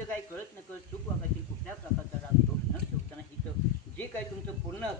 इथं काही कळत न कळत चूक वागायची कुठल्या प्रकारचा राग दोष न ठेवताना इथं जे काही तुमचं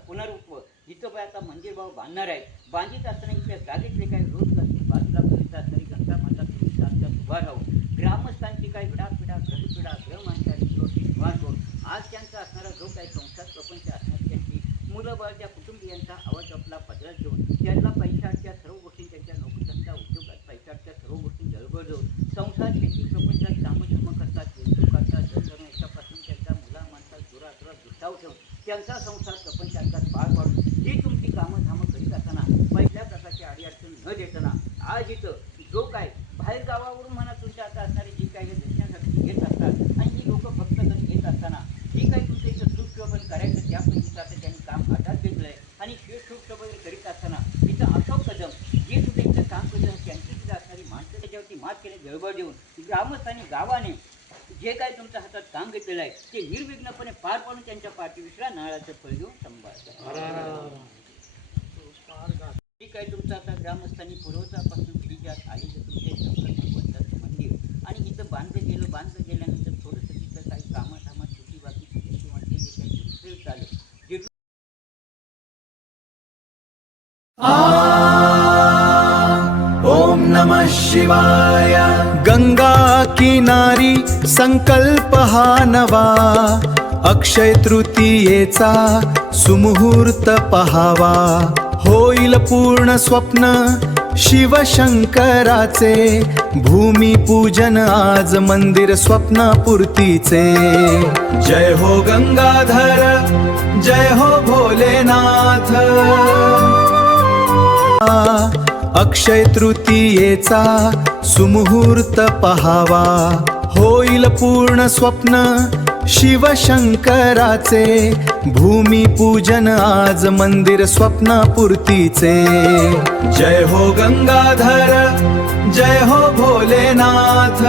पुनरुत्व इथं पण आता मंदिर भाऊ बांधणार आहे, बांधित असताना इथल्या जागेतले काही रोज बाजूला करीत असणारी गंगा माता तुम्ही साक्षात उभा राहू, ग्रामस्थांची काही विडापिडा ग्रहपिडा ग्रहमांसारी निवास होऊन आज त्यांचा असणारा जो काही संसार प्रपंच असणारी त्यांची मुलं बाळ त्या कुटुंबियांचा आवाज आपला पदरात घेऊन त्यांना पैशाच्या सर्व गोष्टी त्यांच्या नोकरीधंदा उद्योगात पैशाच्या सर्व गोष्टी जळबळजवून संसार शेती प्रपंचात कामधर्म करतात विंचू करतात जलधरण याच्यापासून त्यांच्या मुला माणसा जोरात दुष्टाव ठेवून त्यांचा संसार प्रपंचांचा पार पाडून ही तुमची कामधामं करीत असताना पहिल्या प्रकारची अडीअडचण न देताना आज इथं जो काय बाहेर गावावरून म्हणा तुमच्या आता असणारी जी काही दर्शनासाठी येत असतात आणि ही लोक भक्तगण येत असताना जी काही तुमचं इथं सुशोभन करायचं त्या पद्धतीचं आता त्यांनी काम हातात घेतलं आहे आणि सुशोभन करीत असताना इथं अशोक कदम जे सुद्धा इथं काम करत त्यांची सुद्धा असणारी माणसं त्याच्यावरती मात केली जळबळ देऊन ग्रामस्थांनी गावाने जे काही तुमच्या हातात काम घेतलेलं आहे ते निर्विघ्नपणे पार पाडून त्यांच्या पाठीविसरा नारळाचं फळ घेऊन सांभाळतात. ठीक आहे तुमचं आता ग्रामस्थांनी पूर्वजापासून पिढीजात आलेलं तुमचे शंकर भगवंताचं मंदिर आणि इथं बांधलं गेल्यानंतर थोडंसं तिथं काही कामाधामात सुटी बाकी किंवा ते जे काही दुरुस्ती चालेल ओम नमः शिवाय. गंगा किनारी संकल्प हा नवा, अक्षय तृतीयेचा सुमुहूर्त पहावा. होईल पूर्ण स्वप्न शिवशंकराचे, भूमिपूजन आज मंदिर स्वप्नपूर्तीचे. जय हो गंगाधर, जय हो भोलेनाथ. अक्षय तृतीयेचा सुमुहूर्त पहावा. होईल पूर्ण स्वप्न शिवशंकराचे, भूमिपूजन आज मंदिर स्वप्नपूर्तीचे. जय हो गंगाधर, जय हो भोलेनाथ.